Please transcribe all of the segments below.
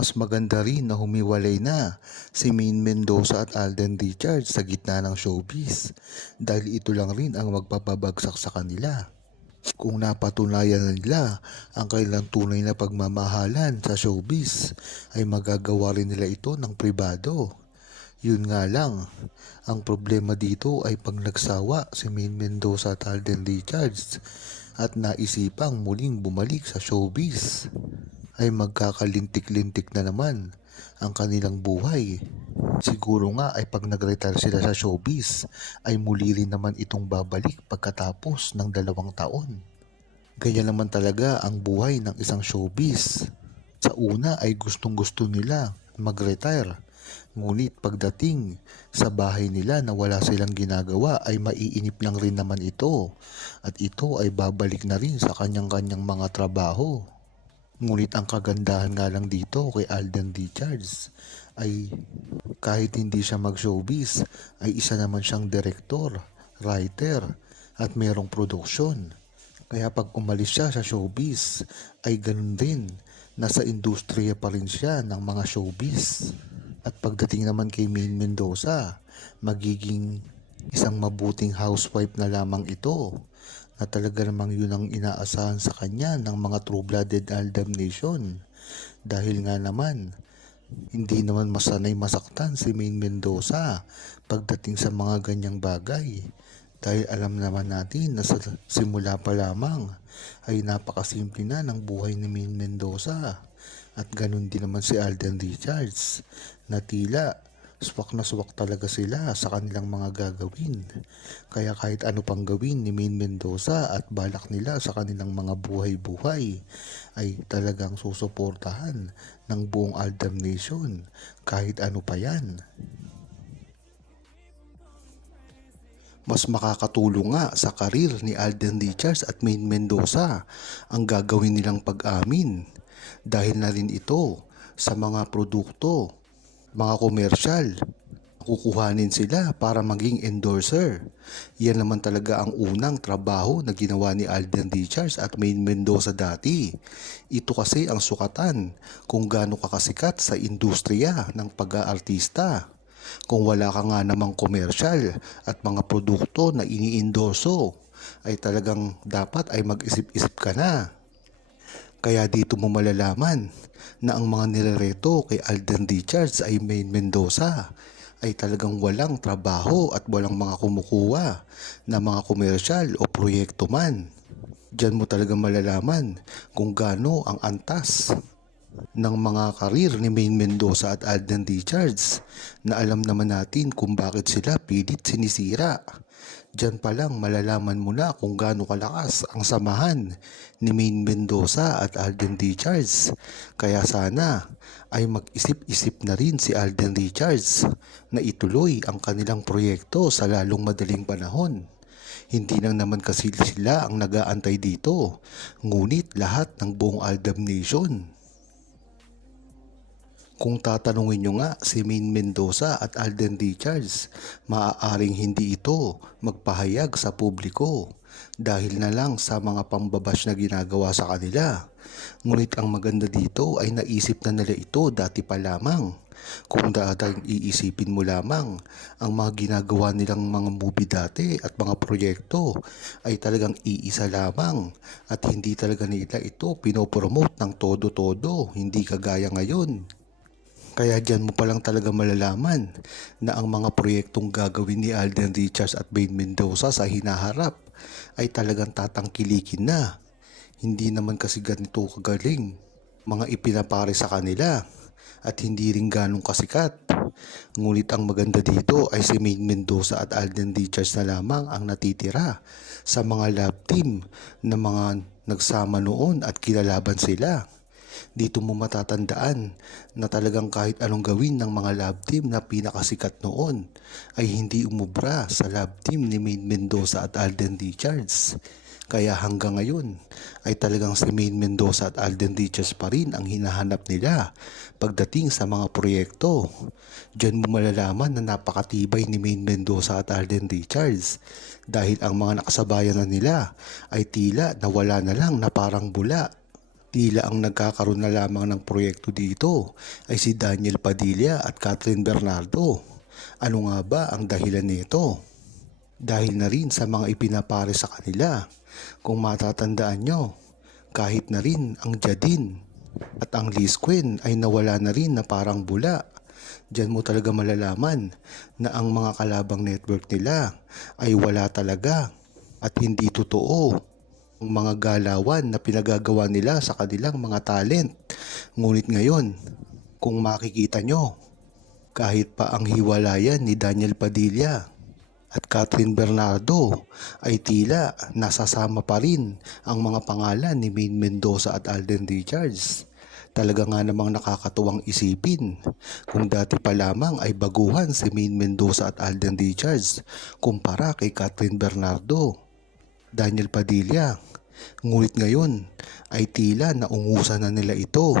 Mas maganda rin na humiwalay na si Main Mendoza at Alden Richards sa gitna ng showbiz dahil ito lang rin ang magpapabagsak sa kanila. Kung napatunayan na nila ang kanilang tunay na pagmamahalan sa showbiz ay magagawa rin nila ito ng pribado. Yun nga lang, ang problema dito ay pag nagsawa si Main Mendoza at Alden Richards at naisipang muling bumalik sa showbiz ay magkakalintik-lintik na naman ang kanilang buhay. Siguro nga ay pag nag-retire sila sa showbiz ay muli rin naman itong babalik pagkatapos ng 2 taon. Ganyan naman talaga ang buhay ng isang showbiz. Sa una ay gustong-gusto nila mag-retire. Ngunit pagdating sa bahay nila na wala silang ginagawa ay maiinip lang rin naman ito. At ito ay babalik na rin sa kanyang-kanyang mga trabaho. Ngunit ang kagandahan nga lang dito kay Alden Richards ay kahit hindi siya mag-showbiz ay isa naman siyang direktor, writer at merong produksyon. Kaya pag umalis siya sa showbiz ay ganun din, nasa industriya pa rin siya ng mga showbiz. At pagdating naman kay Main Mendoza, magiging isang mabuting housewife na lamang ito na talaga namang yun ang inaasahan sa kanya ng mga true-blooded Aldam Nation. Dahil nga naman, hindi naman masanay masaktan si Main Mendoza pagdating sa mga ganyang bagay. Dahil alam naman natin na sa simula pa lamang ay napakasimple na ng buhay ni Main Mendoza. At ganun din naman si Alden Richards na tila swak na swak talaga sila sa kanilang mga gagawin. Kaya kahit ano pang gawin ni Main Mendoza at balak nila sa kanilang mga buhay-buhay ay talagang susuportahan ng buong Aldam Nation kahit ano pa yan. Mas makakatulong nga sa karir ni Alden Richards at Main Mendoza ang gagawin nilang pag-amin dahil na rin ito sa mga produkto, mga komersyal. Kukuhanin sila para maging endorser. Yan naman talaga ang unang trabaho na ginawa ni Alden Richards at Main Mendoza dati. Ito kasi ang sukatan kung gaano kakasikat sa industriya ng pag-aartista. Kung wala ka nga namang komersyal at mga produkto na iniendorso, ay talagang dapat ay mag-isip-isip ka na. Kaya dito mo malalaman na ang mga nirereto kay Alden Richards ay Main Mendoza ay talagang walang trabaho at walang mga kumukuha na mga komersyal o proyekto man. Diyan mo talaga malalaman kung gaano ang antas ng mga karir ni Main Mendoza at Alden Richards na alam naman natin kung bakit sila pilit sinisira. Diyan pa lang malalaman mo na kung gaano kalakas ang samahan ni Main Mendoza at Alden Richards. Kaya sana ay mag-isip-isip na rin si Alden Richards na ituloy ang kanilang proyekto sa lalong madaling panahon. Hindi lang naman kasi sila ang nag-aantay dito, ngunit lahat ng buong Aldam Nation. Kung tatanungin nyo nga si Main Mendoza at Alden Richards, maaaring hindi ito magpahayag sa publiko dahil na lang sa mga pambabash na ginagawa sa kanila. Ngunit ang maganda dito ay naisip na nila ito dati pa lamang. Kung dating iisipin mo lamang ang mga ginagawa nilang mga movie dati at mga proyekto ay talagang iisa lamang at hindi talaga nila ito pinopromote ng todo-todo, hindi kagaya ngayon. Kaya dyan mo palang talaga malalaman na ang mga proyektong gagawin ni Alden Richards at Main Mendoza sa hinaharap ay talagang tatangkilikin na. Hindi naman kasi ganito kagaling mga ipinapare sa kanila at hindi rin ganong kasikat. Ngunit ang maganda dito ay si Main Mendoza at Alden Richards na lamang ang natitira sa mga love team na mga nagsama noon at kilalaban sila. Dito mo matatandaan na talagang kahit anong gawin ng mga love team na pinakasikat noon ay hindi umubra sa love team ni Main Mendoza at Alden Richards. Kaya hanggang ngayon ay talagang si Main Mendoza at Alden Richards pa rin ang hinahanap nila pagdating sa mga proyekto. Diyan mo malalaman na napakatibay ni Main Mendoza at Alden Richards dahil ang mga nakasabayan na nila ay tila nawala na lang na parang bula. Tila ang nagkakaroon na lamang ng proyekto dito ay si Daniel Padilla at Catherine Bernardo. Ano nga ba ang dahilan nito? Dahil na rin sa mga ipinapare sa kanila. Kung matatandaan nyo, kahit na rin ang Jadin at ang Liz Queen ay nawala na rin na parang bula. Diyan mo talaga malalaman na ang mga kalabang network nila ay wala talaga at hindi totoo ang mga galawan na pinagagawa nila sa kanilang mga talent. Ngunit ngayon, kung makikita nyo, kahit pa ang hiwalayan ni Daniel Padilla at Catherine Bernardo ay tila nasasama pa rin ang mga pangalan ni Maine Mendoza at Alden Richards. Talaga nga namang nakakatuwang isipin kung dati pa lamang ay baguhan si Maine Mendoza at Alden Richards kumpara kay Catherine Bernardo, Daniel Padilla. Ngunit ngayon ay tila naungusan na nila ito.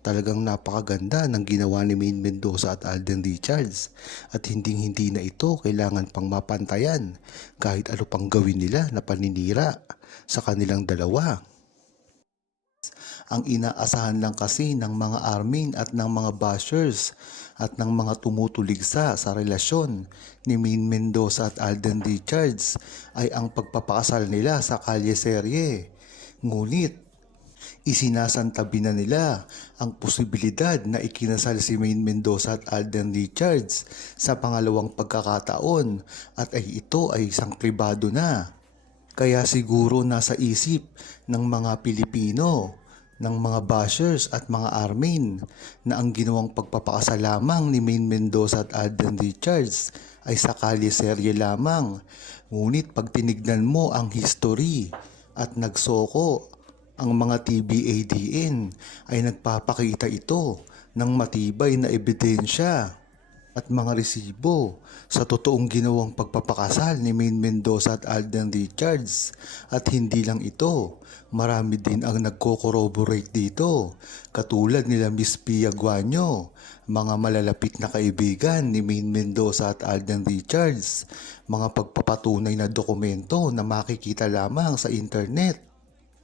Talagang napakaganda ng ginawa ni Maine Mendoza at Alden Richards at hindi na ito kailangan pang mapantayan kahit ano pang gawin nila na paninira sa kanilang dalawa. Ang inaasahan lang kasi ng mga arming at ng mga bashers at ng mga tumutuligsa sa relasyon ni Maine Mendoza at Alden Richards ay ang pagpapakasal nila sa kalye serye. Ngunit isinasantabi na nila ang posibilidad na ikinasal si Maine Mendoza at Alden Richards sa pangalawang pagkakataon at ay ito ay isang pribado na. Kaya siguro nasa isip ng mga Pilipino, ng mga bashers at mga armin na ang ginawang pagpapakasal lamang ni Maine Mendoza at Alden Richards ay sa kalye serye lamang. Ngunit pag tinignan mo ang history at nagsoko ang mga TBADN ay nagpapakita ito ng matibay na ebidensya at mga resibo sa totoong ginawang pagpapakasal ni Maine Mendoza at Alden Richards. At hindi lang ito, marami din ang nagko-corroborate dito, katulad nila Miss Pia Guanyo, mga malalapit na kaibigan ni Maine Mendoza at Alden Richards, mga pagpapatunay na dokumento na makikita lamang sa internet.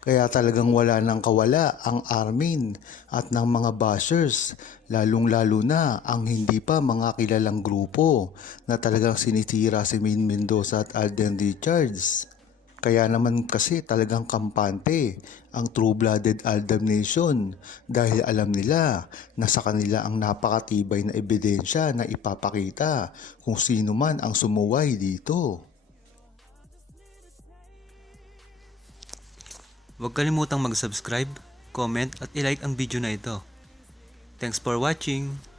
Kaya talagang wala nang kawala ang armin at ng mga bashers, lalong-lalo na ang hindi pa mga kilalang grupo na talagang sinitira si Maine Mendoza at Alden Richards. Kaya naman kasi talagang kampante ang True-Blooded Aldam Nation dahil alam nila na sa kanila ang napakatibay na ebidensya na ipapakita kung sino man ang sumuway dito. Huwag kalimutang mag-subscribe, comment at ilike ang video na ito. Thanks for watching!